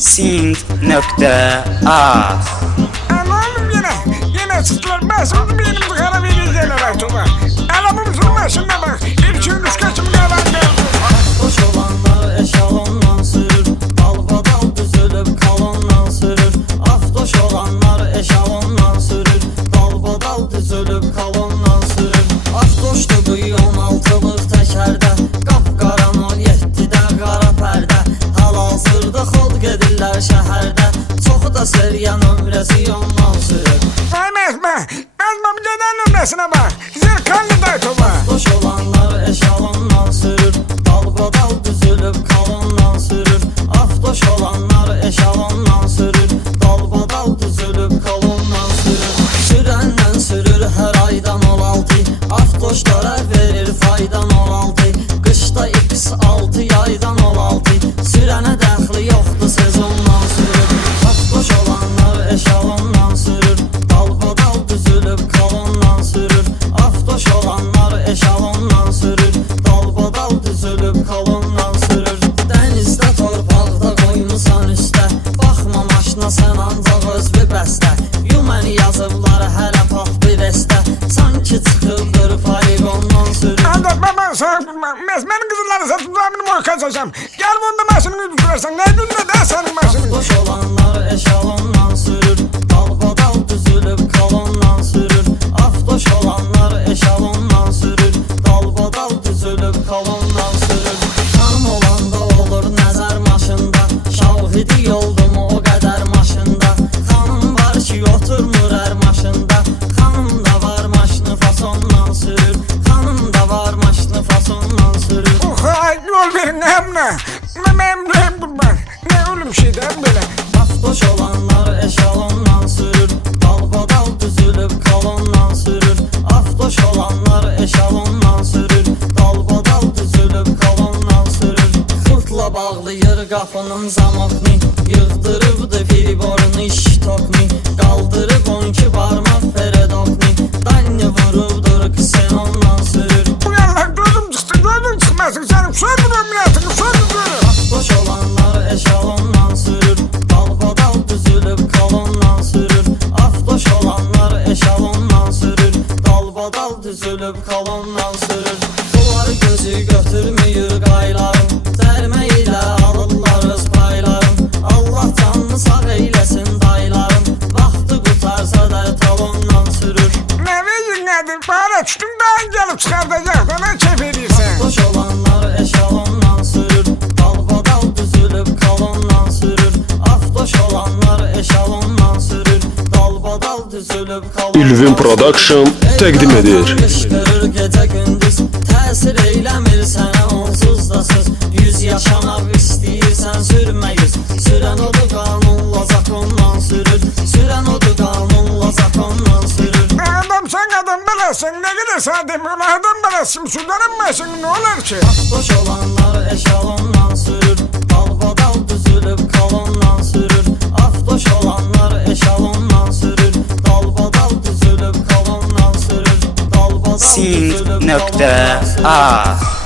Sing.az. Oğlum yine çıktılar. Ben şimdi benim tıkara vereceğler Aytuba. Alamımızın başına bak. İlk üç kaçımda ben geldim. Boş olanlar eşalondan sürür, dalbadal düzülüp kalondan sürür. Afdoş olanlar eşalondan sürür, dalbadal düzülüp kalondan sürür. Afdoşdu bu 16'lıq təkərdə, qapqaran 17-də qara pərdə. Hal-hazırda xolq edirlər şəhərdə, çoxu da seriyan ömrəsi yondan sürür. Vay Mezme. Mezme bir deden nömresine bak. Zirkanlı da Aytuba. Afdoş olanlar eşalondan sürür, dalbadal düzülüp kalondan sürür. Afdoş olanlar eşalondan sürür, dalbadal düzülüp kalondan sürür. Sürəndən sürür hər aydan 16, afdoşlara verir faydan 16. Qışda X6 yaydan 16, sürənə dəxli yoxdur sezondan sürür. Afdoş olanlar eşalondan sürür, dalbadal düzülüp kalondan sürür. Afdoş olanlar eşalondan sürür, dalbadal düzülüp kalondan sürür. Dənizdə torpaqda qoymusan üstə, baxma maşına sən ancaq öz bir bəstə. Yuməni yazıblar hələ pap bir dəstə, sanki çıxıbdır poligondan sürür. Ancak ben sana Mezme'nin kızılları satıp zamını boy kaçacağım. Gel bunda maşını tutarsan. Ne günde de senin maşını. Afdoş olanlar eşalondan sürür, dalbadal düzülüp kalondan sürür. Afdoş olanlar eşalondan sürür, dalbadal düzülüp kalondan sürür. Xanım olanda olur nəzər maşında, şahidi oldum o qədər maşında. Xanım var ki oturmur hər maşında, xanım da var maşını fasondan sürür. Xanım da var maşını fasondan sürür. Hay yol verin hem ne? Hem kurban. Ne ölüm şeydi hem böyle. Afdoş olanlar eşalondan sürür, dalbadal düzülüp kalondan sürür. Afdoş olanlar eşalondan sürür, dalbadal düzülüp kalondan sürür. Xırtla bağlayır qapının zamokni, yığdırıbdı piriborunu iştokni. Qaldırıb 12 barmaq peredokni, danni vurubdur ksenondan sürür. Bu yanlar gözüm çıktı. Gözüm çıkmasın senin. Söndür ömriyatını. Söndür. Afdoş olanlar eşalondan sürür, dalbadal düzülüp kalondan sürür. Afdoş olanlar eşalondan sürür, dalbadal düzülüp kalondan sürür. Bunları gözü götürmüyor qaylarım, dərmə ilə alırlar öz paylarım. Allah canını sağ eyləsin daylarım, vaxtı qutarsa da talondan sürür. Ne verin nedir? Bana düştüm daha gelip çıkartacak. Bana keyif edirsen. Afdoş olanlar eşalondan sürür, dalbadal düzülüp kalondan sürür. Afdoş olanlar eşalondan sürür, dalbadal düzülüp kalondan Ülvin Production təqdim edir. Qışqırır gecə gündüz, təsir eyləmir sənə onsuz da söz. 100 yaşamaq istəyirsən sürmə 100, sürən odur qanunla zakondan sürür. Sürən odur qanunla zakondan sürür. Adam sen adam belasın. Ne kadar sadem öyle adam belasın. Sudanın başın ne olur ki? Afdoş olanlar eşalondan sürür, dalbadal düzülüp kalondan sürür. Afdoş olanlar eşalondan sürür, dalbadal düzülüp kalondan sürür. Dalbadal düzülüp kalondan sürür. Sing.az.